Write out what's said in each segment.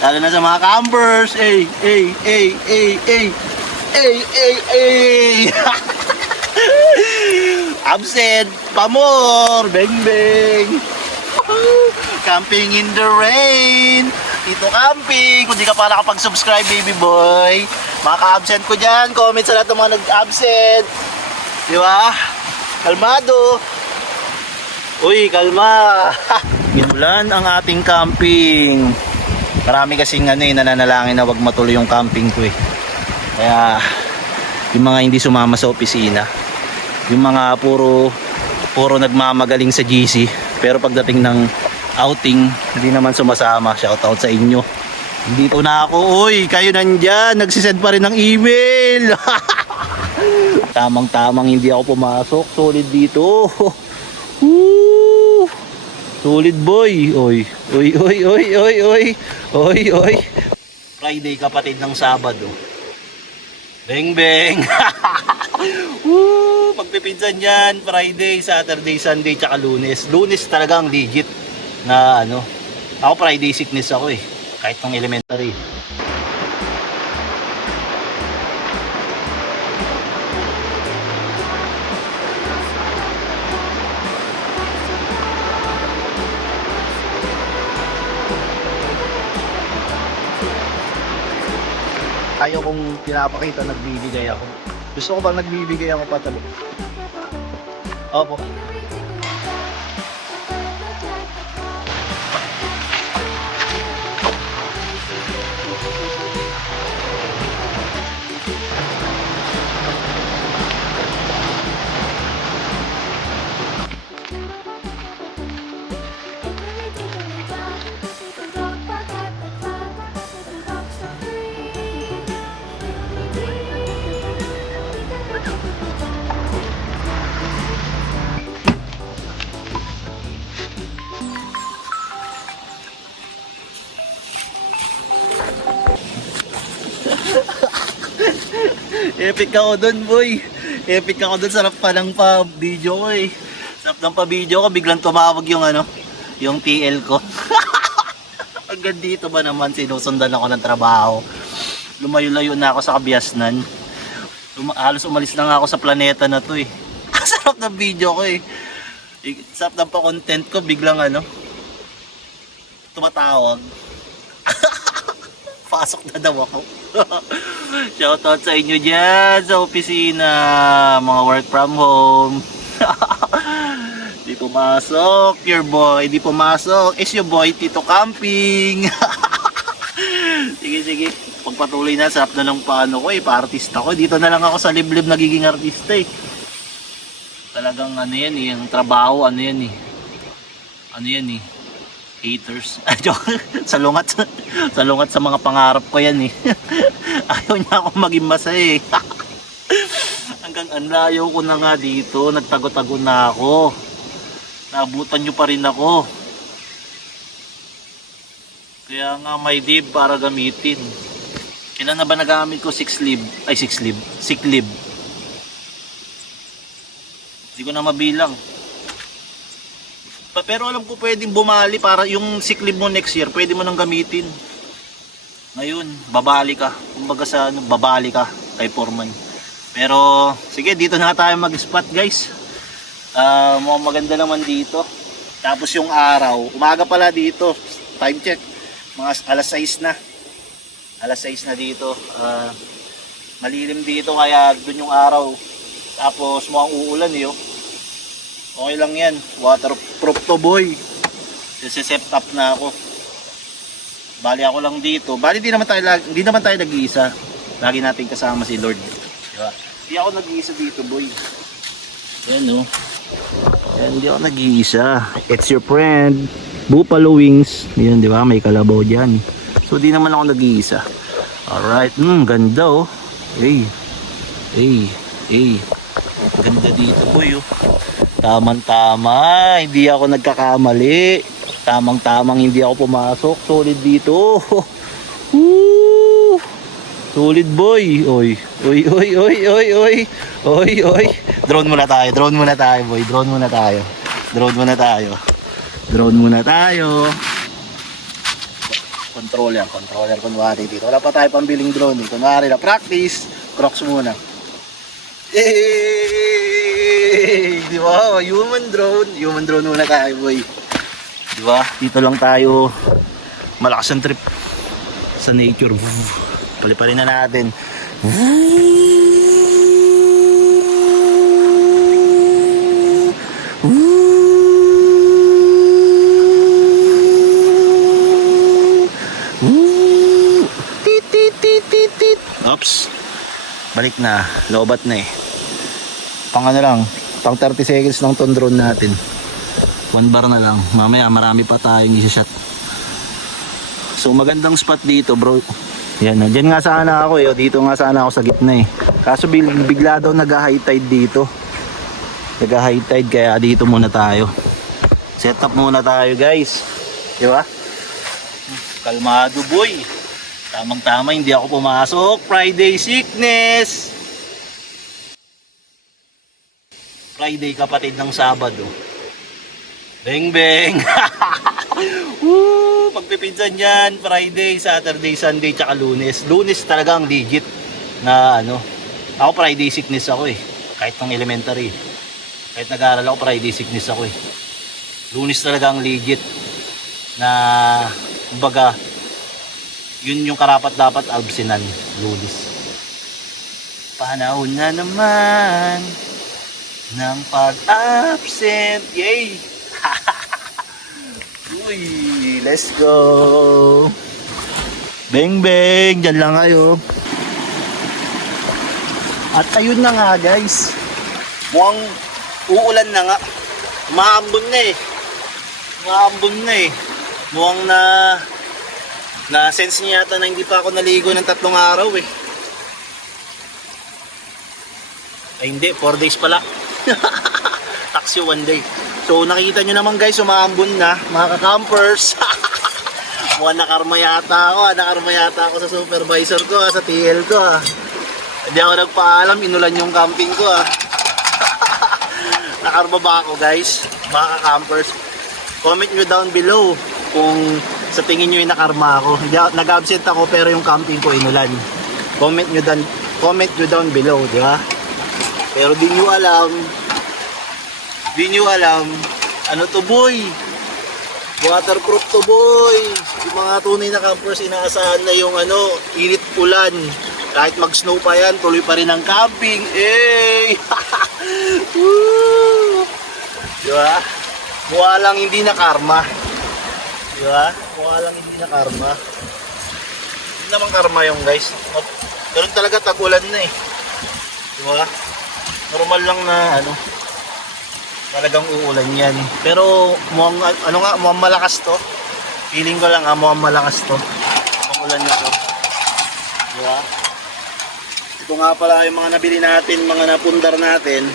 Lalo na sa mga campers. Ay, ay, ay, ay, ay. Ay, ay, ay. Absent. Pamor. Beng, beng. Camping in the rain. Ito camping. Kung di ka pa nakapag-subscribe, baby boy, maka-absent ko dyan. Comment sa lahat ng mga nag-absent. Di ba? Kalmado. Uy, kalma. Ginulan ang ating camping. Marami kasing nananalangin na wag matuloy yung camping ko eh. Kaya yung mga hindi sumama sa opisina, yung mga puro nagmamagaling sa GC, pero pagdating ng outing hindi naman sumasama. Shoutout sa inyo. Dito na ako. Uy, kayo nandyan, nagsisend pa rin ng email. Tamang-tamang hindi ako pumasok. Solid dito. Woo! Solid boy. Oy, oy, oy, oy, oy, oy. Oy, oy. Friday kapatid ng Sabado. Beng, beng. Woo! Pagpipinsan yan, Friday, Saturday, Sunday, tsaka Lunes. Lunes talagang legit na Ako Friday sickness ako eh. Kahit nung elementary. Ayaw kong pinapakita nagbibigay ako. Gusto ko bang nagbibigay ako patalo? Opo. Epic ako dun, boy. Epic ako dun. Sarap pa ng pa-video ko eh. Sarap ng pa-video ko. Biglang tumawag yung yung TL ko. Hanggang dito ba naman sinusundan ako ng trabaho. Lumayo-layo na ako sa Kabiasnan. Halos umalis na nga ako sa planeta na to eh. Sarap ng video ko eh. Sarap ng pa-content ko. Biglang tumatawag. Pasok na daw ako. Shoutout sa inyo dyan sa opisina, mga work from home. Di pumasok your boy, di pumasok is your boy Tito Camping. Sige sige, pagpatuloy na, sarap na ng paano ko eh, pa-artista ko. Dito na lang ako sa liblib nagiging artista eh. Talagang yan eh, yung trabaho yan eh, haters. Salungat sa mga pangarap ko yan eh. Ayaw niya ako maging masaya eh. Hanggang anlayo ko na nga dito, nagtago-tago na ako. Naabutan nyo pa rin ako. Kaya nga may leave para gamitin. Kailan na ba nagamit ko 6 leave? Ay 6 leave, sick leave. Hindi ko na mabilang. Pero alam ko pwedeng bumali para yung sick leave mo next year, pwede mo nang gamitin. Ngayon, babali ka. Kumbaga sa babali ka kay Foreman. Pero sige, dito na tayo mag-spot, guys. Mukhang maganda naman dito. Tapos yung araw, umaga pala dito. Time check. Mga alas 6 na. Alas 6 na dito. Malilim dito kaya doon yung araw. Tapos mukhang uulan eh. Okay lang yan, waterproof to boy. Set up na ako. Bali ako lang dito. Bali di naman tayo nag-iisa. Lagi natin kasama si Lord. Diba? Di ako nag-iisa dito boy. Yan Yan, di ako nag-iisa. It's your friend Buffalo Wings. Yan, di ba? May kalabaw dyan. So di naman ako nag-iisa. Alright, ganda Hey. Ganda dito boy Tamang-tama, hindi ako nagkakamali. Tamang-tamang hindi ako pumasok. Solid dito. Woo! Solid boy. Oy. Drone muna tayo boy. Drone muna tayo. Controller kunwari dito. Wala pa tayo pambiling drone. Kunwari na practice, Crocs muna. Di ba? Human drone muna tayo, boy. Di ba? Dito lang tayo. Malakas ang trip sa nature. Paliparin na natin. Oops. Balik na. Lobat na eh. Pang ano lang. Pang 30 seconds lang tong drone natin. 1 bar na lang. Mamaya marami pa tayong isa-shot. So magandang spot dito, bro. Yan, dyan nga sana ako eh. Dito nga sana ako sa gitna eh. Kaso bigla daw nag-high tide dito. Nag-high tide kaya dito muna tayo. Set up muna tayo, guys. Di ba? Kalmado, boy. Tamang-tama, hindi ako pumasok. Friday sickness. Friday kapatid ng Sabado. Beng beng. Woo! Pagpipinsan yan. Friday, Saturday, Sunday, tsaka Lunes. Lunes talagang legit na ano. Ako Friday sickness ako eh. Kahit nung elementary. Kahit nag-aaral ako, Friday sickness ako eh. Lunes talagang legit na kumbaga yun yung karapat dapat absinan. Lunes. Panahon na naman ng pag-absent. Yay! Uy, let's go. Beng beng, dyan lang kayo. At ayun na nga, guys. Mukhang uulan na nga. Maambon na eh. Mukhang na sense niya yata na hindi pa ako naligo ng 3 araw eh. Ay hindi, 4 days pala. Taxi 1 day. So nakita nyo naman guys, umaambon na mga ka-campers. Mukhang nakarma yata ako sa supervisor ko, sa TL ko. Hindi ako nagpaalam, inulan yung camping ko. Nakarma ba ako guys, mga ka-campers? Comment nyo down below kung sa tingin nyo yung nakarma ako. Nag-absent ako pero yung camping ko inulan. Comment nyo down below, di ba? Pero di nyo alam ano to, boy. Waterproof to, boy. Yung mga tunay na campers, inaasahan na yung init ulan. Kahit mag-snow pa yan, tuloy pa rin ang camping. Eh! Di ba? Mukha lang hindi na karma. Di ba? Hindi naman karma yung guys. Ganun talaga, tag-ulan na eh. Di ba? Normal lang na talagang uulan yan. Pero mukhang malakas to. Feeling ko lang mukhang malakas to. Ang ulan na to. Di ba? Ito nga pala yung mga nabili natin, mga napundar natin.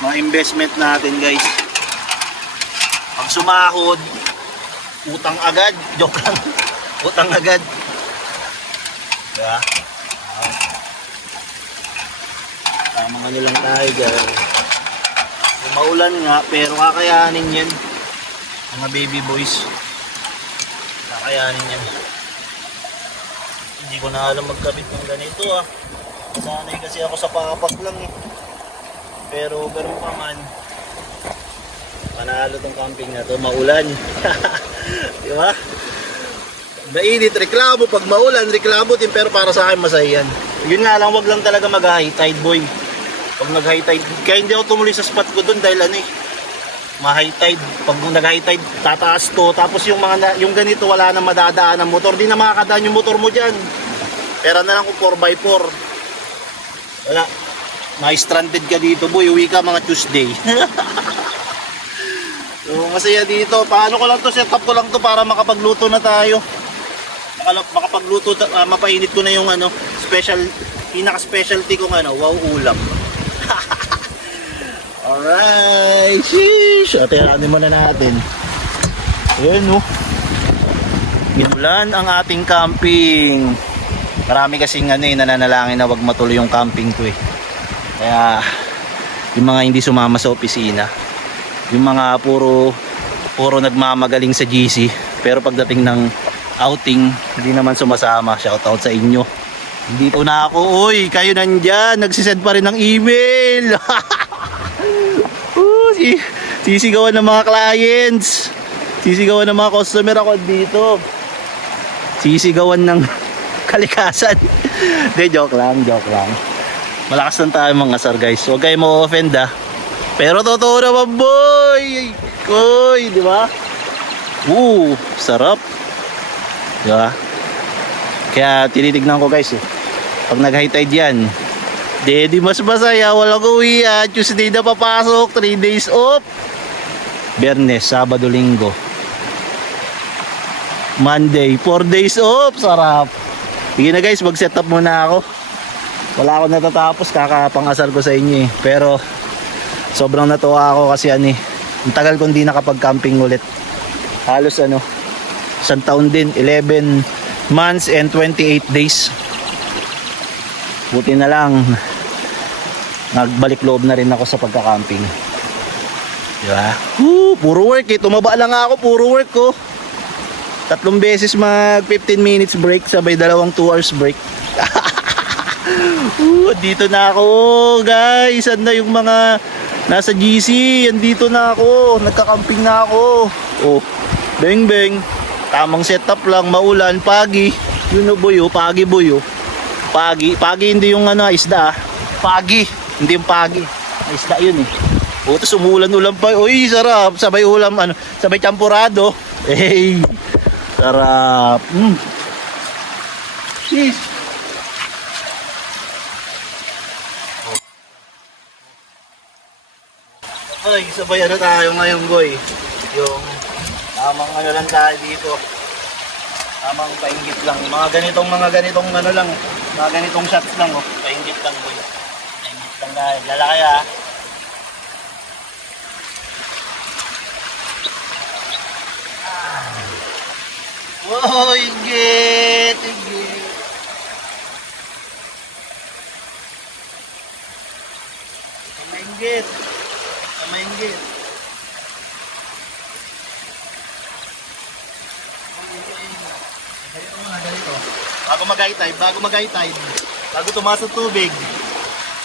Mga investment natin guys. Pag sumahod, utang agad. Joke lang. Utang agad. Diba? Tamang ano lang tayo dyan. Maulan nga, pero kakayanin yan. Mga baby boys. Kakayanin yan. Hindi ko na alam magkabit ng ganito Sanay kasi ako sa papak lang eh. Pero ganun pa man, panalo tong camping na to, maulan. Di ba? Mainit, reklamo. Pag maulan, reklamo din, pero para sa akin masaya yan. Yun nga lang, wag lang talaga mag-high tide, boy. Pag nag-high tide, kaya hindi ako tumuloy sa spot ko dun dahil ma-high tide. Pag nag-high tide, tataas to. Tapos yung ganito, wala na madadaan ng motor. Di na makakadaan yung motor mo dyan. Pera na lang kung 4x4. Wala. Ma-stranded ka dito, boy. Uwi ka mga Tuesday. So, masaya dito. Paano ko lang to, set up ko lang to para makapagluto na tayo. Makapagluto, mapainit ko na yung pinaka-specialty kong wow ulam. Alright, sheesh. Ate-ate muna natin. Ayan Inulan ang ating camping. Marami kasing nananalangin na wag matuloy yung camping ko eh. Kaya yung mga hindi sumama sa opisina, yung mga puro nagmamagaling sa GC Pero pagdating ng outing, hindi naman sumasama. Shoutout sa inyo. Dito na ako. Uy, kayo nandyan. Nagsisend pa rin ng email. Sisigawan ng mga clients. Sisigawan ng mga customer ako dito. Sisigawan ng kalikasan. Hindi, joke lang. Malakas lang tayo mga sir guys. Huwag kayo ma-offend Pero totoo naman boy. Uy, di ba? Sarap. Di ba? Kaya tinitignan ko guys pag nag-high tide yan, di mas masaya, walang uwian. Tuesday na papasok, 3 days off. Biyernes, Sabado, Linggo. Monday, 4 days off. Sarap. Sige na guys, mag-set up muna ako. Wala akong natatapos, kakapangasar ko sa inyo Pero sobrang natuwa ako kasi ang tagal kong di nakapag-camping ulit. Halos isang taon din, 11 months and 28 days. Buti na lang nagbalik loob na rin ako sa pagka-camping. Diba? Puro work tumaba lang ako, puro work ko. 3 beses mag 15 minutes break, sabay 2 hours break. Dito na ako guys. Saan na yung mga nasa GC? Andito na ako, nagka-camping na ako. Beng beng. Tamang setup lang, maulan, pagi. Buyo, pagi buyo. Pagi hindi yung isda Pagi, hindi yung pagi. Isda yun Tapos umulan-ulan pa. Uy, sarap. Sabay ulam, sabay champurado. Sarap. Cheese. Ay, sabay tayo ngayon, boy. Yung tamang lang tayo dito. Tamang painggit lang. Mga ganitong lang. Mga ganitong shots lang, Painggit lang, boy. Painggit lang tayo. Lalaki, Wow, inggit. Mainggit. Ganito. Bago mag-high tide, bago tumasok tubig,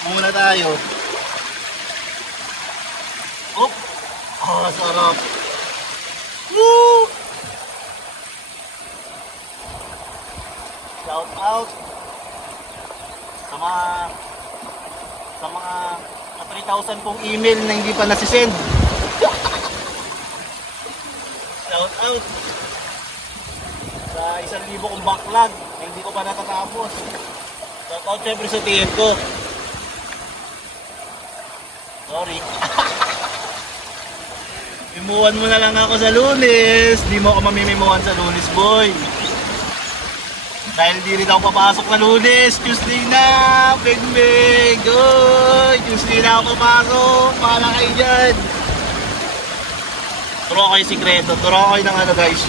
muna tayo. Sarap. Woo! Shout out sa mga 3,000 pong email na hindi pa nasisend. Shout out sa 1,000 kong backlog na hindi ko pa natatapos. Shout out syempre sa TL ko. Sorry. Mimuhan mo na lang ako sa Lunes. Di mo ako mamimimuhan sa Lunes, boy. Dahil di rin ako papasok na Lunes. Tuesday na. Big. Tuesday na ako papasok. Pahala kayo dyan. Turo ko kayo sikreto. Turo ko kayo ng guys.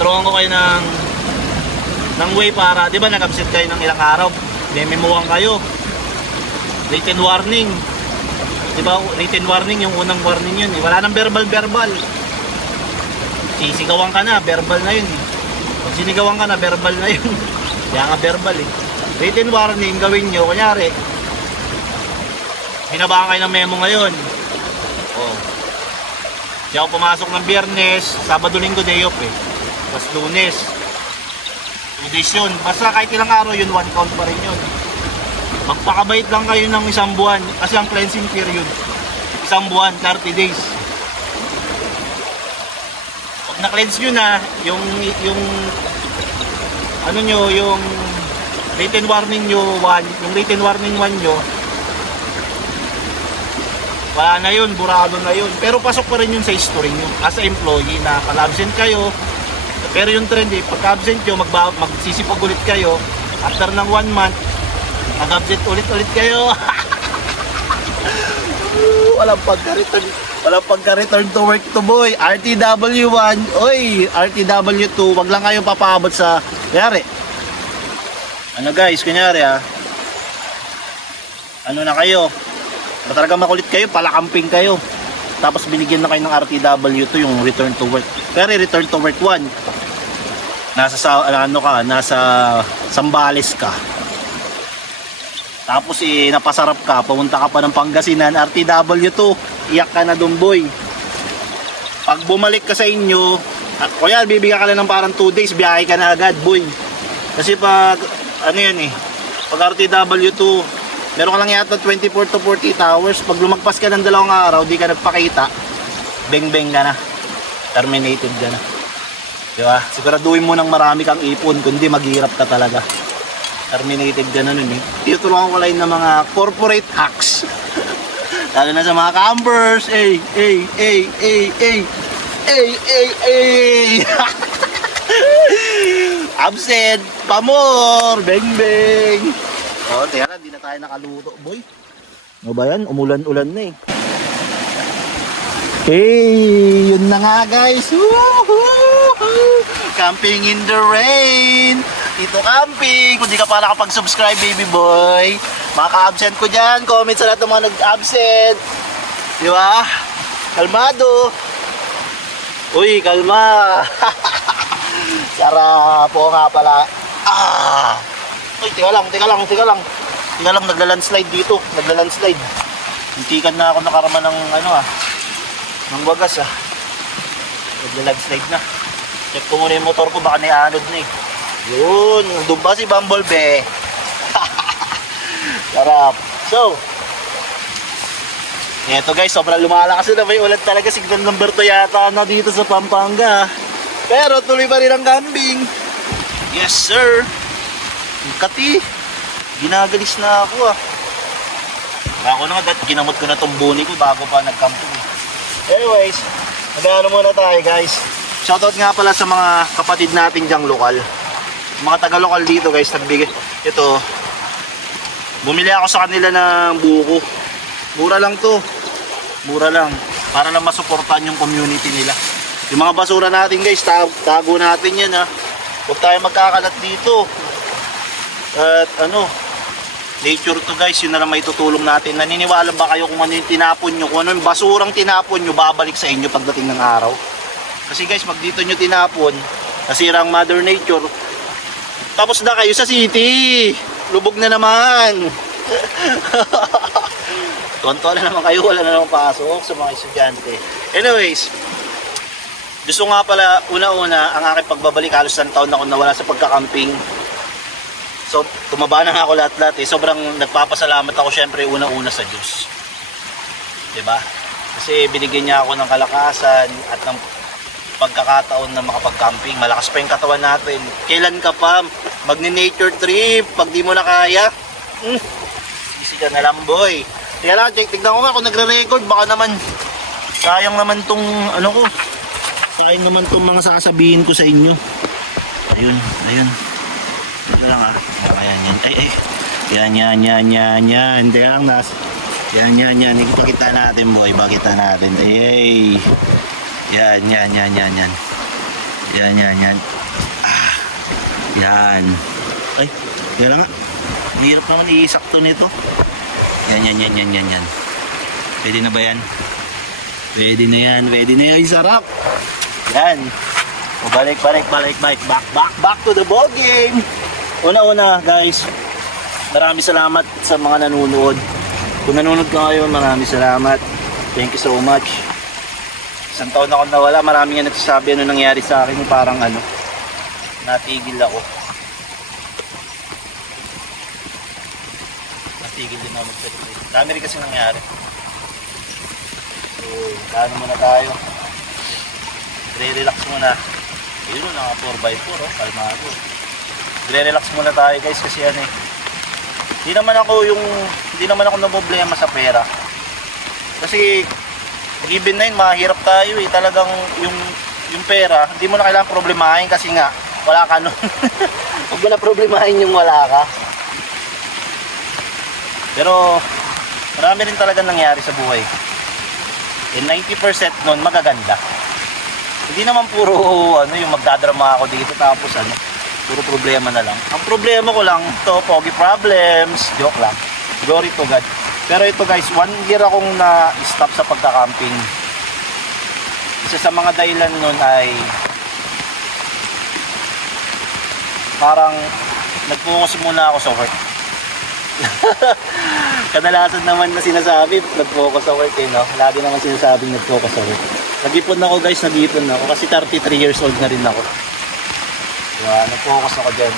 Turuan ko kayo ng way para, di ba nag-absent kayo ng ilang araw? Memuhan kayo. Written warning. Di ba, written warning, yung unang warning yun. Wala nang verbal. Sisigawan ka na, verbal na yun. Pag sinigawan ka na, verbal na yun. Kaya nga verbal Written warning, gawin nyo. Kunyari, binabahan kayo ng memo ngayon. Di ako pumasok ng Biyernes, Sabado, Linggo, day off Tapos Lunes. 2 days yun. Basta kahit ilang araw yun, 1 count pa rin yun. Magpakabait lang kayo ng 1 buwan kasi ang cleansing period 1 buwan, 30 days. Pag na-cleanse nyo na yung yung written warning nyo 1, yung written warning 1 nyo, wala na yun, burado na yun. Pero pasok pa rin yun sa history nyo as a employee na pala-absent kayo. Pero yung trend pagka-absent nyo, magsisipag ulit kayo. After ng 1 month, mag-absent ulit kayo. Walang pagka-return to work to boy. RTW1, oy, RTW2, wag lang kayo papaabot sa, kunyari, guys, kunyari na kayo, talaga makulit kayo, palakamping kayo. tapos binigyan na kayo ng RTW2 yung return to work. Pero return to work 1, nasa nasa Zambales ka. Tapos napasarap ka, pumunta ka pa ng Pangasinan, RTW2, iyak ka na dun boy. Pag bumalik ka sa inyo, kuya bibigyan ka lang ng parang 2 days, biyahe ka na agad boy. Kasi pag ano yun pag RTW2, meron ka lang yata 24 to 48 hours. Pag lumagpas ka ng 2 araw, di ka nagpakita, beng-beng ka na. Terminated ka na. Diba? Siguraduhin mo nang marami kang ipon, kundi maghihirap ka talaga. Terminated ka na nun Tinuturuan ko lang ng mga corporate hacks. Lalo na sa mga campers. Absent, pamor, beng-beng. Teka lang, di na tayo nakaluto, boy. Ano ba yan? Umulan-ulan na Hey, yun na nga guys. Woohoo! Camping in the rain. Dito camping. Kung di ka pa nakapag-subscribe, baby boy, maka-absent ko dyan. Comment sa lahat ng mga nag-absent. Di ba? Kalmado. Uy, kalma. Sarap po nga pala. Uy, teka lang. Nagla-landslide dito. Nagla-landslide. Hintikan na ako nakarama ng ng wagas Nagla-landslide na. Check ko muna yung motor ko, baka naianod na Yun, doon ba si Bumblebee? Sarap. So, eto guys, sobrang lumalakas na may ulan talaga. Signal number 2 yata na dito sa Pampanga. Pero tuloy pa rin ang camping. Yes sir. Kati, ginagalis na ako Ako na nga, ginamot ko na tong buni ko bago pa nag-camping. Anyways, nag-ano muna tayo guys. Shoutout nga pala sa mga kapatid natin dyang lokal. Mga taga-lokal dito guys, nagbigay. Ito, bumili ako sa kanila ng buko. Mura lang to. Mura lang. Para lang masuportahan yung community nila. Yung mga basura natin guys, tago natin yan Huwag tayo magkakalat dito. At nature to guys, yun na lang may tutulong natin. Naniniwala ba kayo kung ano yung tinapon nyo? Kung ano yung basurang tinapon nyo, babalik sa inyo pagdating ng araw? Kasi guys, pag dito nyo tinapon, nasira ang Mother Nature, tapos na kayo sa city. Lubog na naman. Tuwan-tuwa na naman kayo, wala na naman pasok sa mga estudyante. Anyways, gusto nga pala, una-una, ang aking pagbabalik, halos ng taon na ako nawala sa pagkakamping. So, tumaba na nga ako lahat-lahat Sobrang nagpapasalamat ako syempre una-una sa Diyos. Diba? Kasi binigyan niya ako ng kalakasan at ng pagkakataon na makapag-camping. Malakas pa yung katawan natin. Kailan ka pa magni-nature trip pag di mo na kaya? Easy ka na lang boy. Kaya lang, tignan ko nga kung nagre-record. Baka naman, sayang naman tong sayang naman tong mga sasabihin ko sa inyo. Ayun. Ito lang Ayan. Yan. Teka lang Yan. Ipakita natin boy. Ipakita natin. Ay. Yan. Yan. Ay, teka lang Hirap naman iisakto nito. Yan. Pwede na ba yan? Pwede na yan. Ay, sarap. Yan. Balik. Back to the ball game. Una-una guys, maraming salamat sa mga nanonood. Kung nanonood ka ngayon, maraming salamat. Thank you so much. Isang taon na ako nawala, maraming nga nagsasabi ano nangyari sa akin, parang natigil ako. Natigil din ako mag-celebrate. Dami rin kasi nangyari. So, paano muna tayo? Re-relax muna. Yun, naka 4x4, kalmado. Re-relax muna tayo guys kasi hindi naman ako problema sa pera. Kasi given na yun, mahirap tayo talagang yung pera, hindi mo na kailangan problemahin kasi nga wala ka nun. Huwag mo na problemahin yung wala ka. Pero marami rin talaga nangyari sa buhay. And 90% nun magaganda. Hindi naman puro yung magdadrama ako dito tapos puro problema na lang. Ang problema ko lang, pogi problems, joke lang. Glory to God. Pero ito guys, 1 year akong na-stop sa pagka-camping. isa sa mga dahilan nun ay parang nag-focus muna ako sa work. Kadalasan naman na sinasabi, nag-focus sa work eh, no? Lagi naman sinasabing nag-focus sa work. Nag-ipon ako guys, nag-ipon ako kasi 33 years old na rin ako. Diba? Nag-focus ako dyan.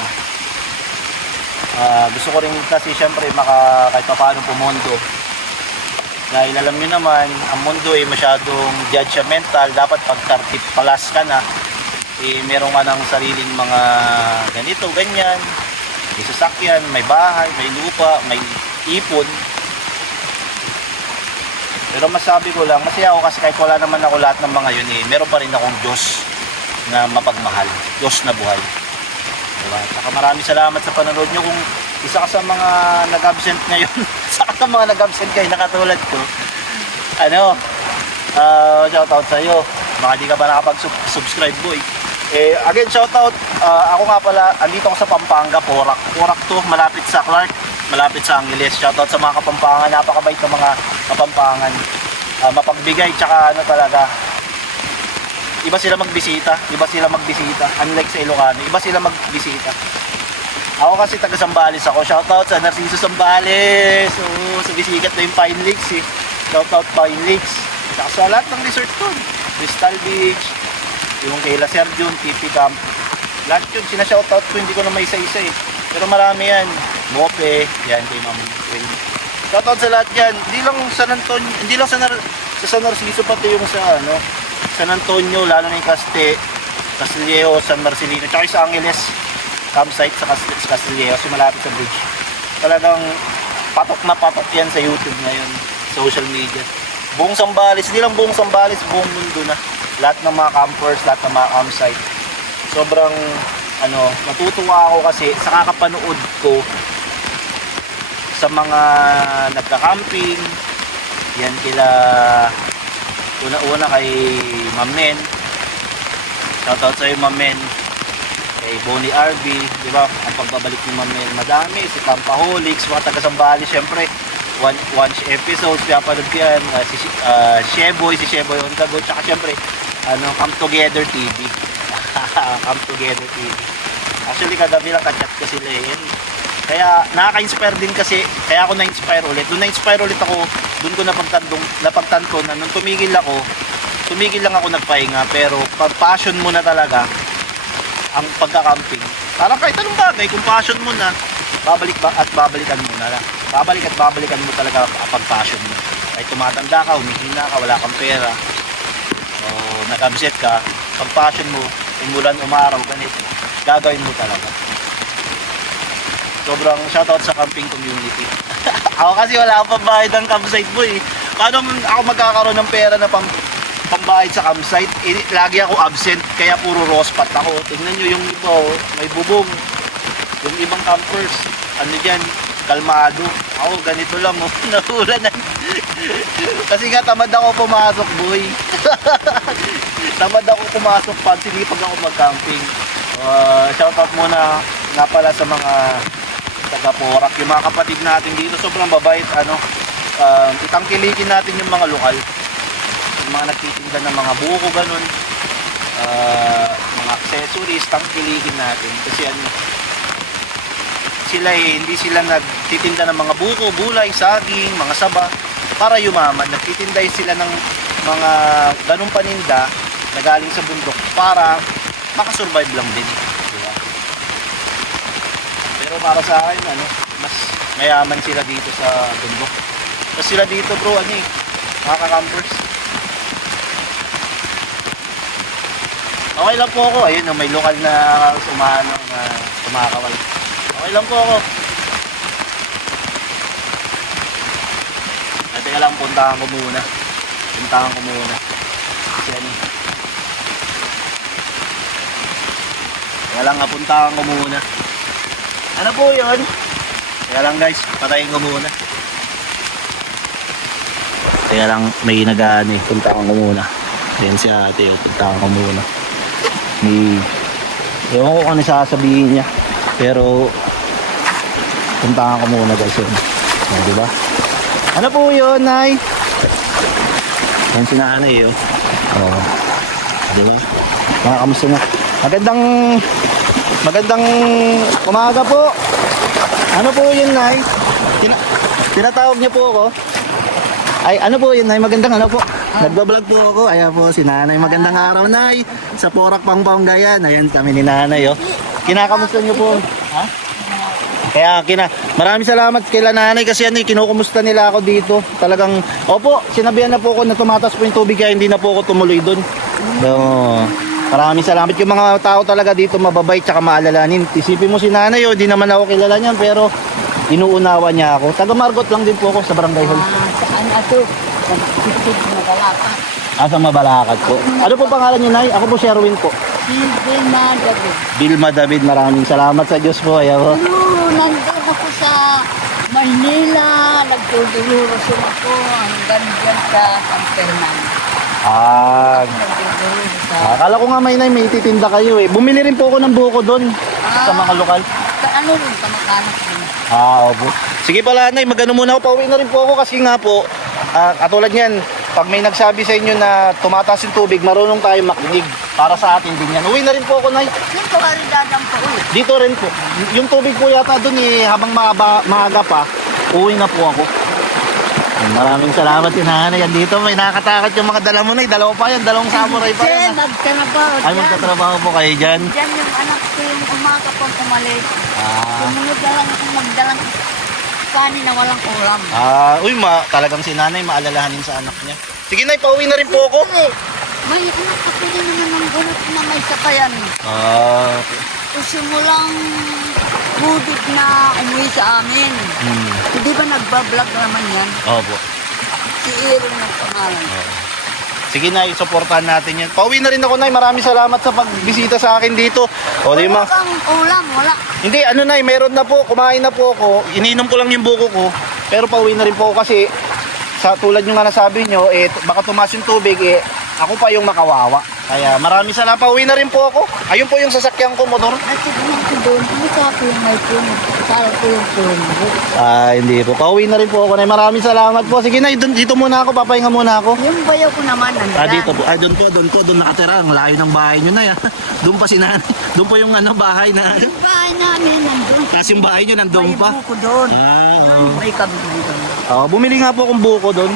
Gusto ko rin kasi syempre kahit pa paano pumondo. Dahil alam nyo naman, ang mundo ay masyadong judgmental. Dapat pag 30 plus ka na, meron ka ng sariling mga ganito, ganyan. May sasakyan, may bahay, may lupa, may ipon. Pero masabi ko lang, masaya ako kasi kahit wala naman ako lahat ng mga yun meron pa rin akong Diyos na mapagmahal. Diyos na buhay. Diba? Saka maraming salamat sa panonood nyo. Kung isa ka sa mga nag-absent ngayon, isa ka sa mga nag-absent kayo na katulad ko, shoutout sa'yo. Baka di ka ba nakapag-subscribe boy. Again, shoutout. Ako nga pala, andito ako sa Pampanga, Porac. Porac to, malapit sa Clark, malapit sa Angeles. Shoutout sa mga Kapampangan. Napakabait ng mga Kapampangan. Mapagbigay, tsaka talaga. Iba sila magbisita. Unlike sa Ilocano, iba sila magbisita. Ako kasi taga Zambales ako. Shoutout sa Narciso Zambales. Sa bisikat na yung Pine Lakes eh. Shoutout Pine Lakes. Tsaka sa lahat ng resort doon. Crystal Beach, yung kay La Sergion, TP Camp. Lahat yun, sinashoutout ko, hindi ko na may isa-isa eh. Pero marami yan. Mope, yan kay Ma'am Queen. Shoutout sa lahat yan. Hindi lang sa Antonio, hindi lang sa San Narciso, pati yung sa San Antonio, lalo na yung Castillejo, San Marcelino, tsaka sa Angeles campsite sa Castillejo, kasi malapit sa bridge. Talagang patok na patok yan sa YouTube ngayon, social media. Buong Zambales, hindi lang buong Zambales, buong mundo na. Lahat ng mga campers, lahat ng mga campsite. Sobrang natutuwa ako kasi sa kakapanood ko sa mga nagka-camping. Yan kila una-una kay Ma'am Men. Shoutout sa'yo Ma'am Men. Kay Bonnie RB, di ba? Ang pagbabalik ni Ma'am Men, madami. Si Campaholics, mga taga-Sambales, syempre. One episode, pinapanood ko yan. Si Sheboy on the go. Tsaka syempre, Come Together TV. Come Together TV. Actually, kagabi lang ka-chat ko sila eh. Kaya nakaka-inspire din kasi, kaya ako na-inspire ulit. Doon na-inspire ulit ako, doon ko napagtanto na nung tumigil lang ako nagpahinga. Pero pag passion mo na talaga, ang pagka-camping, parang kahit anong bagay, kung passion mo na, babalikan mo na lang. Babalikan mo talaga pag passion mo. Kahit tumatanda ka, humihina ka, wala kang pera, o nag-absent ka, pag passion mo, umulan, umaraw, ganito, gagawin mo talaga. Sobrang shoutout sa camping community. Ako kasi wala akong pambayad ng campsite boy. Paano ako magkakaroon ng pera na pambayad sa campsite? Lagi ako absent, kaya puro raw spot ako. Tingnan nyo yung iba, may bubong. Yung ibang campers, dyan, kalmado. Ako ganito lang, naulanan. Kasi nga tamad ako pumasok boy. Tamad ako pumasok pag sinipag ako mag-camping. Shoutout muna nga pala sa mga taga Porac, yung mga kapatid natin dito, sobrang babait. Itangkilikin natin yung mga lokal, yung mga nagtitinda ng mga buko, ganun, mga accessories, tangkilikin natin kasi sila hindi sila nagtitinda ng mga buko, bulay, saging, mga saba para yumaman. Nagtitinda sila ng mga ganung paninda na galing sa bundok para makasurvive lang din, diba? Pero para sa akin, mas mayaman sila dito sa bundok. Kasi sila dito bro, mga ka-campers. Okay lang po ako. Ayun, may lokal na kumakawal. Okay lang po ako. Teka lang, puntahan ko muna. Kasi Kaya lang, puntahan ko muna. Ano po yun? Kaya lang guys, patayin ko muna. Kaya lang, may nag-aani. Puntahan ko muna. Ayan si ate, puntahan ko muna. Ewan ko kung ano sasabihin niya. Pero, puntahan ko muna guys yun. Ayan, diba? Ano po yun, Nay? Ayan si nanay yun. Di ba? Mga kamusta na? Magandang umaga po. Ano po yun, Nay? Tinatawag niyo po ako? Ay, ano po yun, Nay? Magandang ano po? Nagbablog po ako. Ayan po, si Nanay. Magandang araw, Nay. Sa Porac, Pampanga yan. Ayan kami ni Nanay, oh. Kinakamusta niyo po? Ha? Kaya maraming salamat kay Nanay kasi ano, kinukumusta nila ako dito. Talagang, opo, sinabihan na po ako na tumatas po yung tubig kaya hindi na po ako tumuloy doon. So, maraming salamat. Yung mga tao talaga dito mababait tsaka maalalanin. Isipin mo si Nanay, oh, di naman ako kilala niyan pero inuunawa niya ako. Taga Margot lang din po ako sa Barangay Hall. Saan ato? Sa Kitid Magalapa. Sa Mabalacat po. Ano po pangalan niyo, Nay? Ako po si Erwin po. Bilma David. Bilma David, maraming salamat sa Diyos po. Ayaw po. Nandun ako sa Maynila. Nagtutulurosyon ako hanggang dyan sa San Fernando. Nagtutulurosyon sa... Akala ko nga may ititinda kayo eh. Bumili rin po ako ng buko doon sa mga lokal. Sa ano rin, kamakanak din. Opo. Sige pala, Nay, magano muna ako. Pauwi na rin po ako kasi nga po, katulad niyan, pag may nagsabi sa inyo na tumataas yung tubig, marunong tayo makinig. Para sa atin din yan. Uwi na rin po ako, Nay. Dito ka rin dadampo ulit. Dito rin po. Yung tubig po yata doon eh, habang maaga pa, uwi na po ako. Maraming salamat yun, Nanay. Yan dito, may nakakatakot yung mga dala mo, Nay. Dalawa pa yan, dalawang samurai pa yan. Magtrabaho dyan. Ay, magtatrabaho po kayo dyan. Dyan yung anak ko yung umaga pang umalis. Sumunod na lang akong magdalang kanin na walang ulam. Talagang si Nanay maalalahanin sa anak niya. Sige, Nay, pauwi na rin po ako. May anak ako din naman ng bunot na may sakayan. Simulang budik na umuwi sa amin. Hindi ba nagbablog naman yan? Opo. Si Aaron ng pangalan. Sige, Nay, supportahan natin yan. Pauwi na rin ako, Nay. Maraming salamat sa pagbisita sa akin dito. Wala kang ulam, wala. Hindi, Nay, meron na po. Kumain na po ako. Ininom ko lang yung buko ko. Pero pauwi na rin po ako kasi sa tulad nyo nga nasabi nyo, baka tumaas yung tubig, ako pa yung makawawa. Kaya maraming salamat. Pauwi na rin po ako. Ayun po yung sasakyan ko, motor. Natignan ko doon, kumukha ko yung may puno. Kala ko yung puno. Hindi po. Pauwi na rin po ako, Nay. Maraming salamat po. Sige, Nay, dito muna ako. Papahinga muna ako. Yung bayaw ko naman, nandyan. Dito po. Doon po. Doon nakatira. Ang layo ng bahay nyo, Nay. Doon pa si Nanay. Doon po yung bahay na. Yung bahay namin, nandun. Tapos yung bahay nyo, nandun pa. May buko doon. Oo. May kabili doon. Bumili nga po akong buko doon.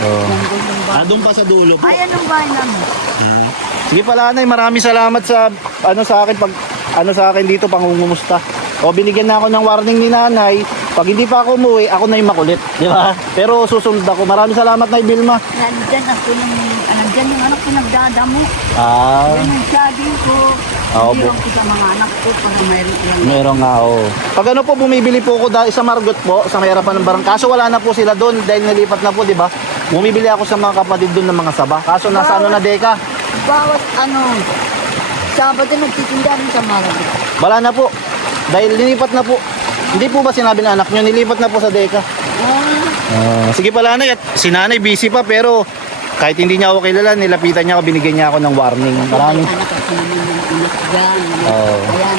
Nandun yung bahay. Doon pa sa dulo po. Ayan ang bahay namin. Sige pala, Nay, maraming salamat sa sa akin sa akin dito pangungumusta. Binigyan na ako ng warning ni Nanay. Pag hindi pa ako umuwi, ako na yung makulit, di ba? Pero susunod ako. Maraming salamat, Nay Bilma. Nandyan yung anak ko nagdadamo. Yan ang sabi ko. Opo. Hindi ko sa mga anak ko para mayroon lang. Meron nga, Pag po, bumibili po ako sa Margot po, sa may harapan ng barangay. Kaso wala na po sila doon dahil nalipat na po, di ba? Bumibili ako sa mga kapatid doon ng mga saba. Kaso nasa na Deka. Bawat Sabado nagtitinda rin sa Margot. Wala na po. Dahil nilipat na po. Hindi po ba sinabi ng anak nyo, nilipat na po sa Deka. Sige pala, Nay, at si Nanay busy pa pero kahit hindi niya ako kilala, nilapitan niya ako, binigyan niya ako ng warning. Maraming. Anak ako naman ng anak dyan. Ayan.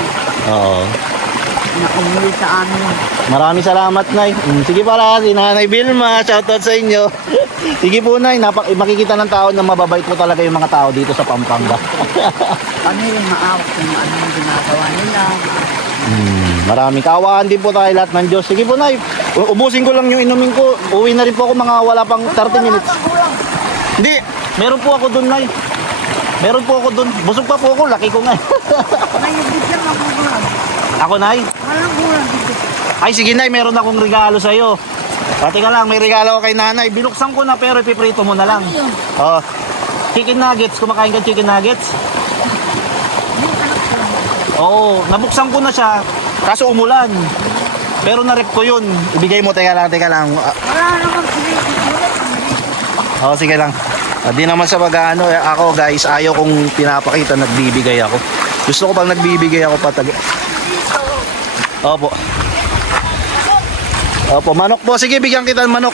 Nakumuwi sa amin. Maraming salamat, Nay. Sige pala, si Nanay Bilma, shoutout sa inyo. Sige po, Nay, makikita ng tao na mababait po talaga yung mga tao dito sa Pampanga. Kami rin maawak kung ano yung ginagawa nila. Maraming kawaan din po tayo lahat ng Diyos. Sige po, Nay, ubusin ko lang yung inumin ko. Uwi na rin po ako mga wala pang 30 minutes. Hindi, meron po ako dun, Nay. Meron po ako dun. Busog pa po ako, laki ko nga. Ngayon, bigyan ako gulang. Ako, Nay? Walang gulang dito. Ay, sige, Nay, meron akong regalo sa'yo. Pati ka lang, may regalo ko kay Nanay. Binuksan ko na pero ipiprito mo na lang. Ano yun? Chicken nuggets. Kumakain ka chicken nuggets? Oo, nabuksan ko na siya. Kaso umulan. Pero na-rep ko yun. Ibigay mo, teka lang. Wala namang pinag-igulat. Sige lang. Di naman sa pag-ano, ako guys, ayaw kong pinapakita, nagbibigay ako. Gusto ko pag nagbibigay ako patag. Opo, manok po. Sige, bigyan kita ng manok.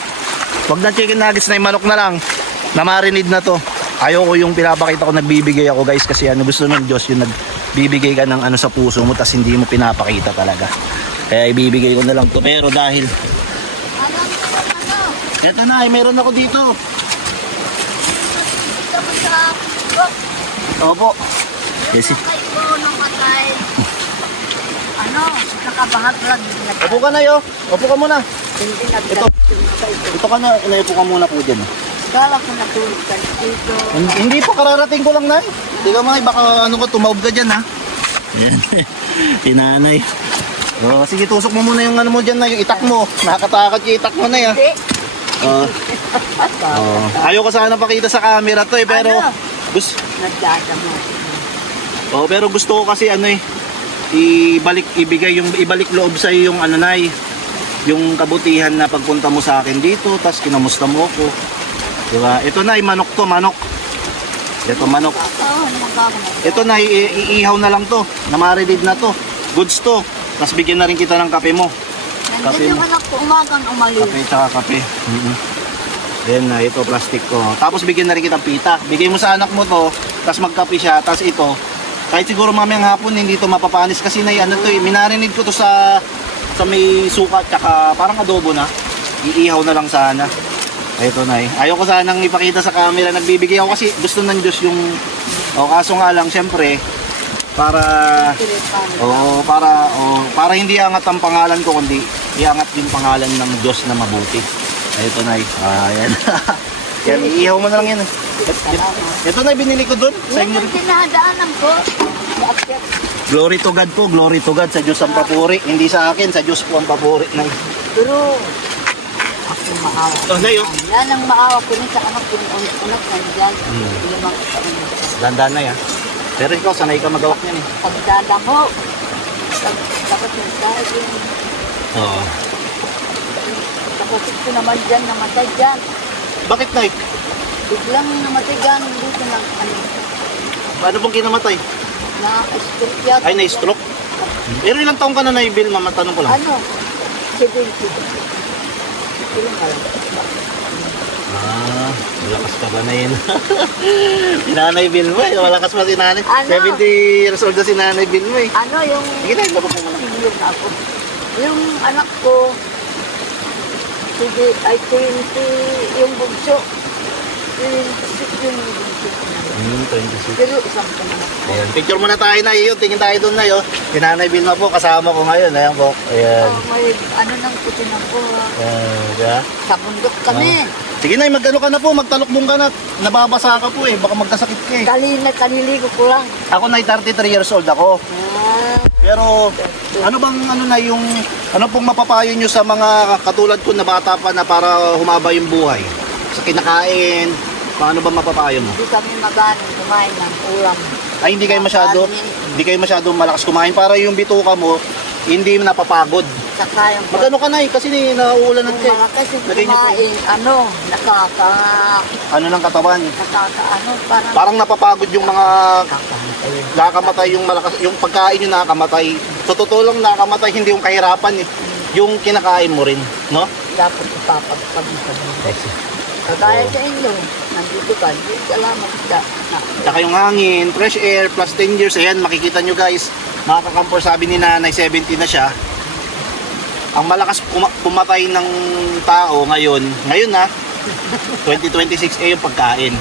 Wag na chicken nuggets, na yung manok na lang. Na marinade na to. Ayaw ko yung pinapakita ko, nagbibigay ako guys. Kasi gusto ng Diyos yung nagbibigay ka ng sa puso mo, tas hindi mo pinapakita talaga. Kaya ibibigay ko na lang to. Pero dahil eto na, meron ako dito. Tapos sa Opo. Yes. Kay ko namatay. Nakabahag lang. Upo ka na yo. Upo ka muna. Hindi Ito. Ito ka na. Inaipo ka muna po dyan. Kala ko natulog ka dito. Hindi pa, kararating ko lang na. Hindi ka mga, baka ano ko, tumawag ka dyan ha. Yan. Tinanay. Oh, sige, tusok mo muna yung ano mo dyan na, yung itak mo. Nakakatakot yung itak mo na ya. Hindi. Ayaw ko sana pakita sa camera to eh, pero Ano? gusto, Nagdadamo. pero gusto ko kasi ano eh, ibalik loob sa yung ano na yung kabutihan na pagpunta mo sa akin dito, tas kinamusta mo ko. Diba? Ito na, manok to, manok. Ito manok. Ito na, iihaw na lang to. Namarinate na to. Goods to. Tapos bigyan na rin kita ng kape mo. Kape Nandito mo. yung anak ko umagang umalis. Kape tsaka kape. Then na ito plastic ko. Tapos bigyan na rin kitang pita. Bigay mo sa anak mo to, tapos magkape siya, tapos ito. Kahit siguro mamayang hapon hindi to mapapanis kasi na ano to, minarinate ko to sa may suka tsaka parang adobo na. Iihaw na lang sana. Ito na Ayaw ko sanang ipakita sa camera. Nagbibigay ako kasi gusto ng Diyos yung kaso nga lang syempre para para hindi angat ang pangalan ko kundi iangat yung pangalan ng Diyos na mabuti. Ito na ayan. Yan, iihaw mo na lang yan. Ito na binili ko doon sa inyo. Yung dinadaanan ko. Glory to God po, glory to God. Sa Diyos ang papuri. Hindi sa akin, sa Diyos po ang papuri. Pero ako maawa. Oh, Nay, oh. Yan ang maawa ko rin sa anak ko. Unak na dyan. Limang Dandan na yan. Pero ikaw, sanay ka magawak niyan eh. pagdadamo. Tapos yung dahil yung Oo. tapos ko naman dyan, namatay dyan. Bakit, Nay? Biglang namatay dyan. Dito ng ano. Paano pong kinamatay? Na-stroke yata. Ay, na-stroke? Pero ilang taong ka na na-bill, mama? Tanong ko lang. Ano? 70. Ilang ka lang. Malakas ka ba na yun? Si Nanay Bill mo eh. Malakas pa si Nanay. Ano? 70 years old na si Nanay Bill mo eh. Ano yung... Sige na, ilabas mo muna. Senior na ako. Yung anak ko, sige, ay 20, yung bugso. 26 yung bugso. 26. Pero isang ko na. Ayan, picture muna tayo na yun. Tingin tayo doon na yun. Si Nanay Vilma po, kasama ko ngayon. Ayan po. Ayan. May ano nang puti ng ko. Ayan, diba? Sa bundok kami. Sige na, mag-ano ka na po, magtalokbong ka na. Nababasa ka po eh, baka magkasakit ka eh. Kaniligo ko lang. Ako na 33 years old ako. Pero ano bang ano na yung ano pong mapapayo nyo sa mga katulad ko na bata pa na para humaba yung buhay? Sa kinakain, paano ba mapapayo mo? Hindi kami magaling kumain ng ulam. Ay hindi kayo masyado malakas kumain para yung bituka mo hindi napapagod. Saka yung Magano ka na kasi nauulan ng malakas yung kumain, ano, ano ng katawan. parang Parang napapagod yung mga nakakamatay yung malakas yung pagkain yung nakakamatay. Sa totoo lang nakakamatay hindi yung kahirapan eh. Yung kinakain mo rin, no? dapat ipapagpag sa mundo. Kagaya sa inyo, nandito ka, hindi ka lang makita. Tsaka yung hangin, fresh air, plus 10 years, ayan, makikita nyo guys, mga kakampor, sabi ni Nanay, 70 na siya. Ang malakas pumatay ng tao ngayon na, 2026, yung pagkain.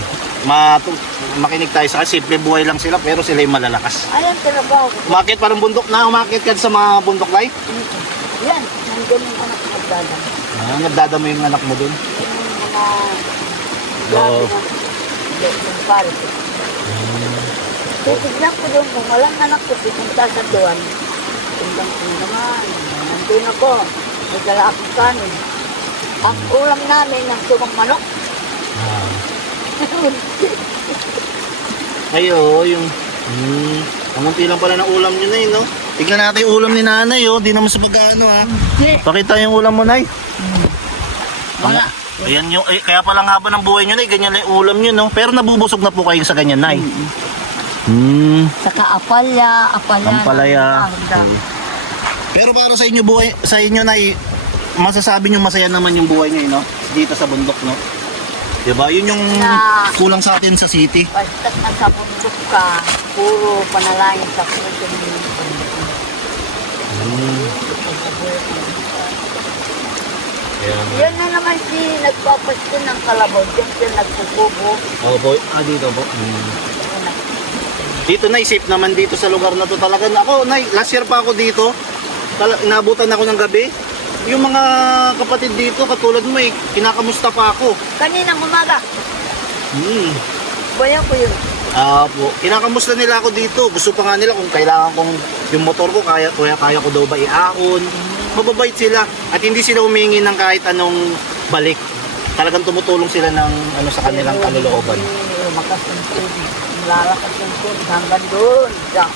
Makinig tayo sa simple buhay lang sila, pero sila yung malalakas. Ayan, trabaho ko. Umakit parang bundok na, umakit ka sa mga bundok life. Yan, nandun yung anak ko nagdadam. Nagdadamo yung anak mo dun. Yung mga Oo. yung pare ko. Titignan ko doon kung walang anak ko, pupunta sa doon. Tundang ko naman, nandun ako. May dala akong kanin. Ang ulam namin ng tumang manok. Ayo, yung ang unti lang pala ng ulam nyo na yun, no? Tignan natin yung ulam ni Nanay, oh. Di naman sa pagkano, ha? Pakita yung ulam mo, Nay. Wala. Ayan yung, kaya palang haba ng buhay nyo, Nay. Ganyan lang yung ulam nyo, no? Pero nabubusog na po kayo sa ganyan, Nay. Saka apalya. Ampalaya. Pero para sa inyo, Nay, masasabi nyo masaya naman yung buhay nyo, no? Dito sa bundok, no? Diba? Yun yung kulang sa atin sa city. Basta't nasa bundok ka, puro panalangin sa puso mo. Yan na naman si nagpapasko ng kalabaw. Diyan siya nagpupubo. Oo po. Dito po. Dito na, safe naman dito sa lugar na to talaga. Ako, Nay, last year pa ako dito. Inabutan ako ng gabi. Yung mga kapatid dito, katulad mo kinakamusta pa ako. Kaninang umaga, bayan ko yun. Po, kinakamusta nila ako dito. Gusto pa nga nila kung kailangan kong yung motor ko, kaya ko daw ba iahon. Mababait sila. At hindi sila humingi ng kahit anong balik. Talagang tumutulong sila ng sa kanilang kalooban. Lumakas ng tubig. Lalakas ng tubig hanggang doon.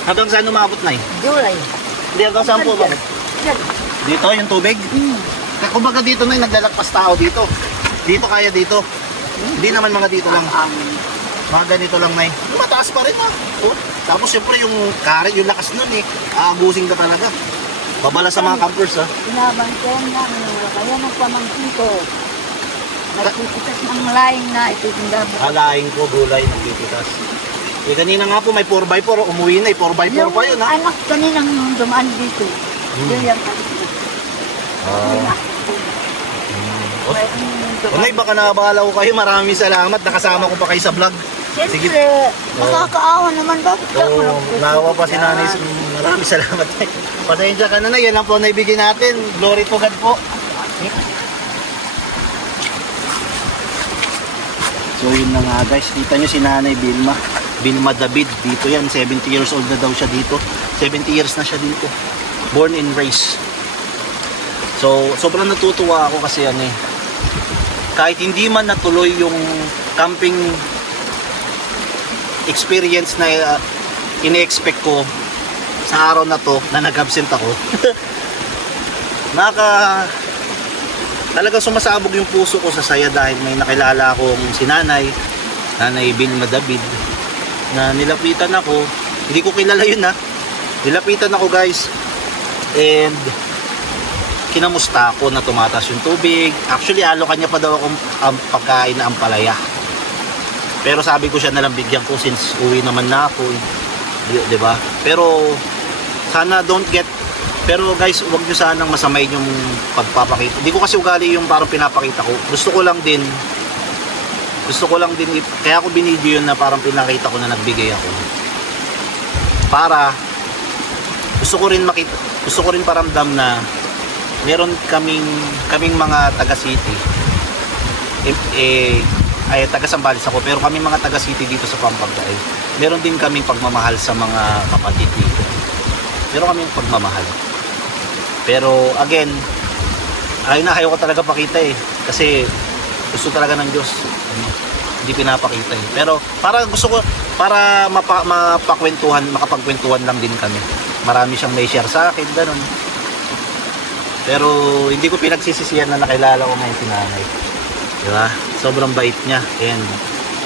Hanggang saan umabot, Nay? July. Hindi, hanggang saan po ba? Yan. Dito, yung tubig? Kumbaga dito, Nay, naglalagpas tao dito. Dito kaya dito. Hindi naman mga dito lang. Mga ganito lang, Nay. Mataas pa rin, Oh. Tapos siyempre yung kare, yung lakas nun aabusin ka talaga. Babala sa mga campers, Pinabantayan namin. Kaya nagpamangkin ko. Nagpipitas ng laing na ititinda. Alaing ko, gulay, nagpipitas. Kanina nga po may 4x4, umuwi na 4x4 pa yun, Anak kaninang dumaan dito. Yun yung anak na. Nay, baka nabala ko kayo. Maraming salamat. Nakasama ko pa kayo sa vlog. Siyempre, makakaawa naman. Bakit ka ako Nawa pa si Nanay. Maraming salamat. Pasensya ka na, Nay. Yan lang po naibigay natin. Glory to God po. So yun na nga guys, kita nyo si Nanay Vilma David, dito yan, 70 years old na daw siya dito, 70 years na siya dito, born and raised. So sobrang natutuwa ako kasi kahit hindi man natuloy yung camping experience na ini-expect ko sa araw na to na nag-absent ako, talagang sumasabog yung puso ko sa saya dahil may nakilala akong si Nanay Vilma David na nilapitan ako. Hindi ko kilala yun nilapitan ako guys, and kinamusta ako na tumatas yung tubig. Actually alokan niya pa daw akong pagkain na ampalaya, pero sabi ko siya nalang bigyan ko since uwi naman na ako, diba? Pero sana pero guys, huwag nyo sanang masamayin yung pagpapakita. Hindi ko kasi ugali yung parang pinapakita ko. Gusto ko lang din, kaya ako binidyo yun na parang pinakita ko na nagbigay ako. Para, gusto ko rin paramdam na meron kaming mga taga-city. Ay taga Sambales ako, pero kami mga taga-city dito sa Pampanga meron din kaming pagmamahal sa mga kapatid dito. Meron kaming pagmamahal. Pero again, ayaw ko talaga pakita kasi gusto talaga ng Diyos, hindi pinapakita pero para makapagkwentuhan lang din kami. Marami siyang may share sa akin, ganun. Pero hindi ko pinagsisisihan na nakilala ko ngayon si Nanay, diba? Sobrang bait niya and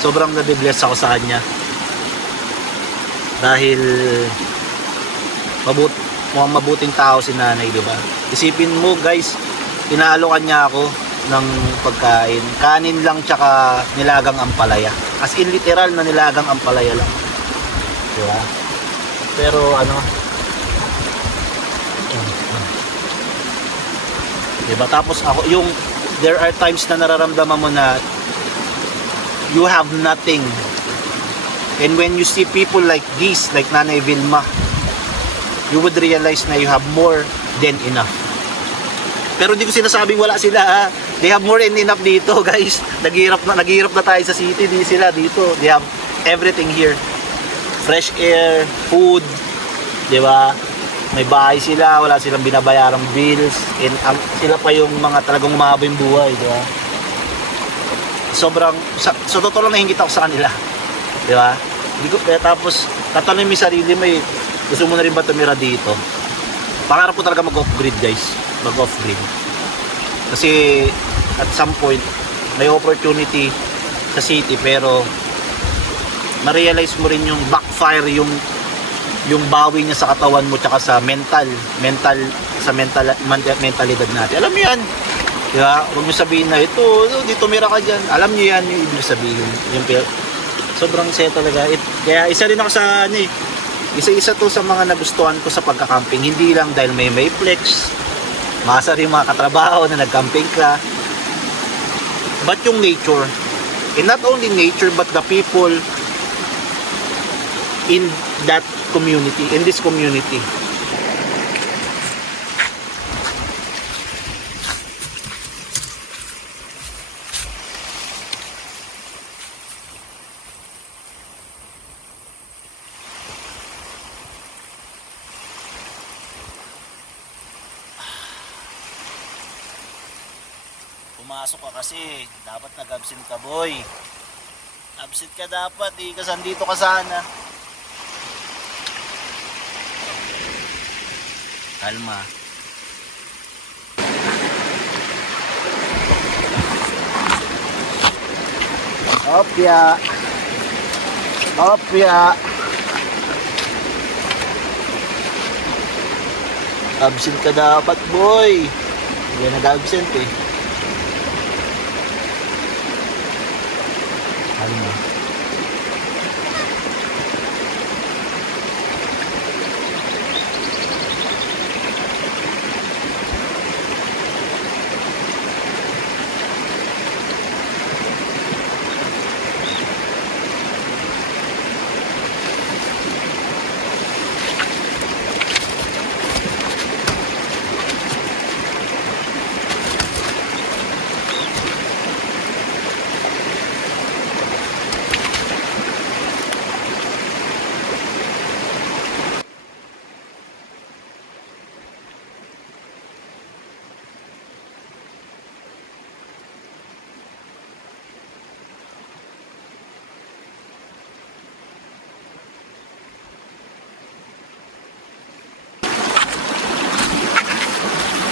sobrang nabibless ako sa kanya dahil mabuting tao si Nanay, diba? Isipin mo guys, inaalokan niya ako ng pagkain, kanin lang tsaka nilagang ampalaya, as in literal na nilagang ampalaya lang, diba? Pero diba, tapos ako there are times na nararamdaman mo na you have nothing, and when you see people like this, like Nanay Vilma, you would realize na you have more than enough. Pero hindi ko sinasabing wala sila, They have more than enough dito, guys. Naghihirap na tayo sa city, di sila dito. They have everything here. Fresh air, food, di ba? May bahay sila, wala silang binabayarang bills, and sila pa yung mga talagang umahaba yung buhay, di ba? Sobrang, sa totoo lang nahingit ako sa kanila, di ba? Tapos, tatanungin mo yung sarili mo, gusto mo na rin ba tumira dito? Pangarap ko talaga mag-off-grid, guys. Mag-off-grid. Kasi, at some point, may opportunity sa city, pero na-realize mo rin yung backfire, yung bawi niya sa katawan mo tsaka sa mentalidad natin. Alam niyo yan, diba? Huwag niyo sabihin na ito dito mira ka dyan. Alam niyo yan yung ibig sabihin, sobrang saya talaga. Kaya isa rin ako sa isa to sa mga nagustuhan ko sa pagka-camping. Hindi lang dahil may flex, masa rin mga katrabaho na nag-camping ka, but yung nature, and not only nature but the people in that community, in this community. Pumasok ka kasi, dapat nag-absent ka, boy. Absent ka dapat, kasi andito ka sana. Kalma. Opya. Opya. Absent ka dapat, boy. Hindi nag-absent eh. Kalma.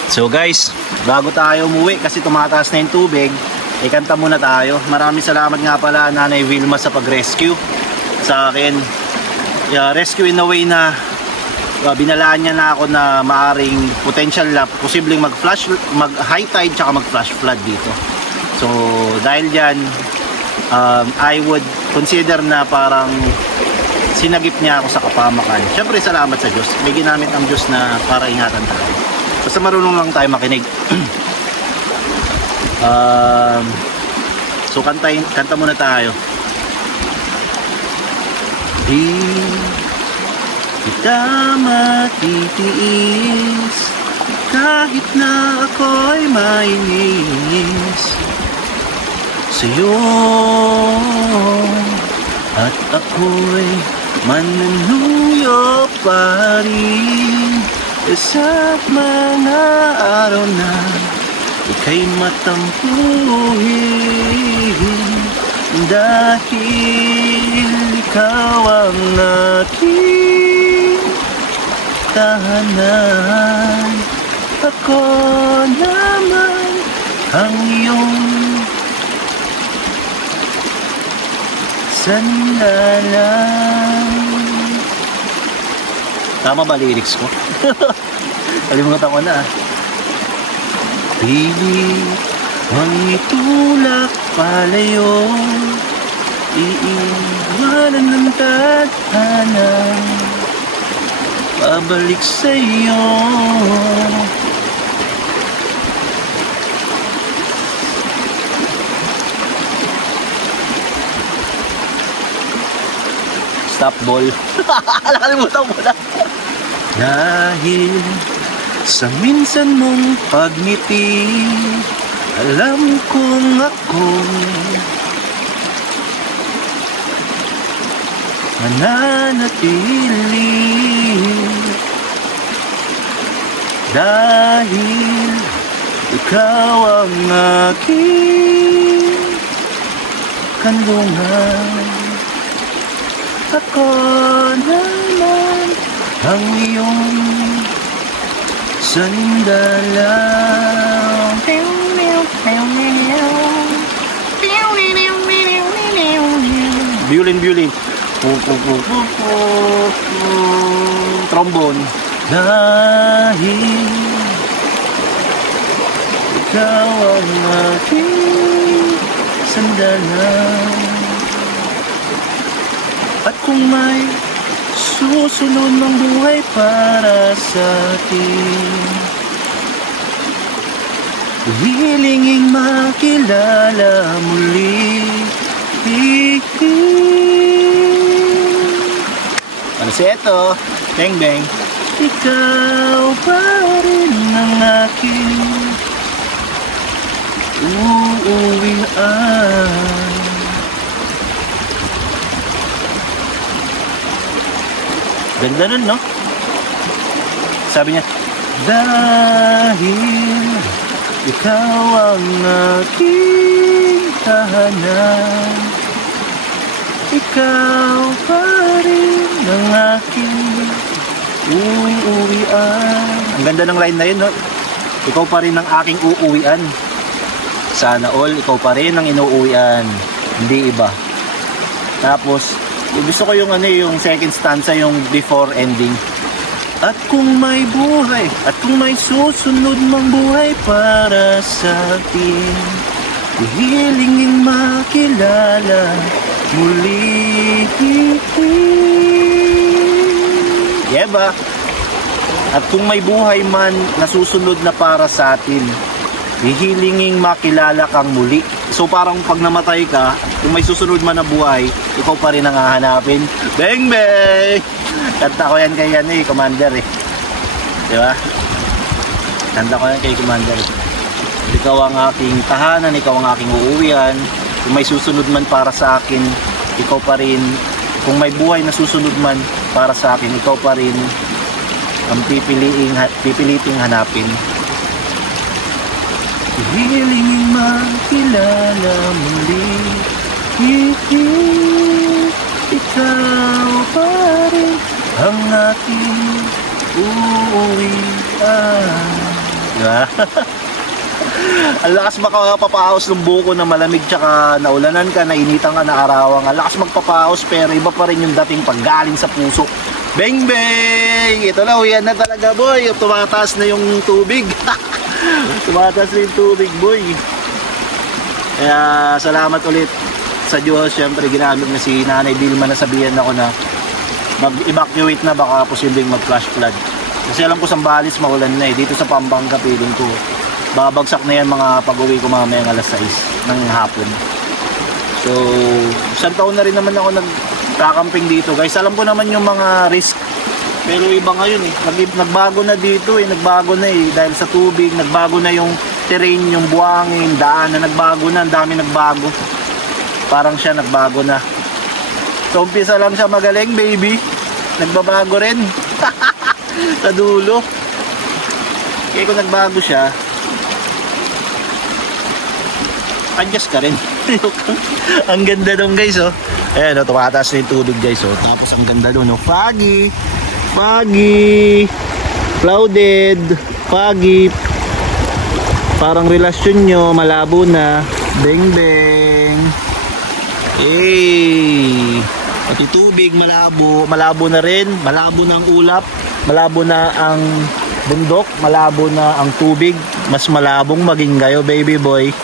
So guys, bago tayo umuwi kasi tumataas na yung tubig, ikanta muna tayo. Maraming salamat nga pala Nanay Vilma sa pag-rescue sa akin. Rescue in a way na binalaan niya na ako na maaring potential na posibleng mag high tide tsaka mag flash flood dito. So dahil dyan, I would consider na parang sinagip niya ako sa kapamakan. Siyempre salamat sa Diyos. May ginamit ang Diyos na para ingatan tayo. Basta marunong lang tayo makinig. So kanta muna tayo. Di kita matitiis kahit na ako'y mainis sa'yo, at ako'y manunuyo pa rin sa mga araw na ika'y matampuhin, dahil ikaw ang aking tahanan. Ako naman ang iyong sandalan. Tama ba lyrics ko? Kalimutan ko na. Pilit ang itulak palayo, iiwanan ng tadhana, pabalik sa'yo. Stop ball. Nakalimutan ko na. Dahil sa minsan mong pagngiti, alam kong ako mananatili, dahil ikaw ang aking kanlungan. Ako naman ang iyong sandalan. Violin. Trombone. Dahil ikaw ang aking sandalan, at kung may susunod ng buhay para sa atin, hilinging makilala muli. Ano Kasi ito, bang bang. Ikaw pa rin ang aking uuwian. Ganda nun, no? Sabi niya, dahil ikaw ang aking tahanan, ikaw pa rin ang aking uuwian. Ang ganda ng line na yun, no? Ikaw pa rin ang aking uuwian. Sana all, ikaw pa rin ang inuuwian. Hindi iba. Tapos, gusto ko yung yung second stanza, yung before ending. At kung may buhay, at kung may susunod mang buhay para sa atin, hihilingin makilala muli. Diba? At kung may buhay man na susunod na para sa atin, hihilingin makilala kang muli. So parang pag namatay ka, kung may susunod man na buhay, ikaw pa rin ang hahanapin. Bang bang! Kanta ko yan kay Commander eh. Diba? Kanta ko yan kay Commander. Ikaw ang aking tahanan, ikaw ang aking uuwian. Kung may susunod man para sa akin, ikaw pa rin. Kung may buhay na susunod man para sa akin, ikaw pa rin ang pipiliting hanapin. Hihilingin makilala muli. Ikaw pa rin ang aking uuwian. Diba? Ang lakas makapapahaos ng buko na malamig tsaka naulanan ka, nainitan ka, naarawang. Ang lakas magpapahaos pero iba pa rin yung dating paggaling sa puso. Bang bang! Ito na, uyan na talaga boy. Tumataas na yung tubig. Tumataas na yung tubig boy. Kaya salamat ulit sa Diyos. Siyempre ginamit na si Nanay Vilma na sabihan ako na mag-evacuate na, baka posibleng mag-flash flood. Kasi alam ko Sambales maulan na eh. Dito sa Pampanga piling ko babagsak na yan mga pag-uwi ko mamayang alas 6 ng hapon. So isang taon na rin naman ako nagkakamping dito guys. Alam ko naman yung mga risk, pero iba ngayon eh. Nagbago na dito eh. Nagbago na eh dahil sa tubig. Nagbago na yung terrain, yung buhangin, daan na nagbago na. Ang dami nagbago. Parang siya nagbago na. So umpisa lang siya magaling baby, nagbabago rin. Sa dulo. Kaya kung nagbago siya, adjust ka rin. Ang ganda dong guys oh. Ayan oh, tumataas na yung tubig guys oh. Tapos ang ganda dun oh, foggy, clouded, foggy. Parang relasyon nyo malabo na. Bang bang. Hey, pati tubig malabo na rin. Malabo na ang ulap, malabo na ang bundok, malabo na ang tubig. Mas malabong maging kayo baby boy.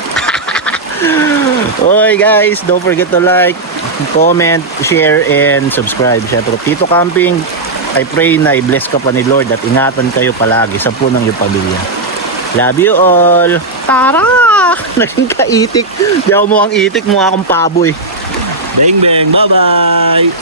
Okay guys, don't forget to like, comment, share, and subscribe. Siyempre, Tito Camping, I pray na i-bless ka pa ni Lord at ingatan kayo palagi sa punong iyong pamilya. Love you all. Tara! Naging kaitik. Di ako mukhang itik, mukha akong paboy. Bang bang, bye bye!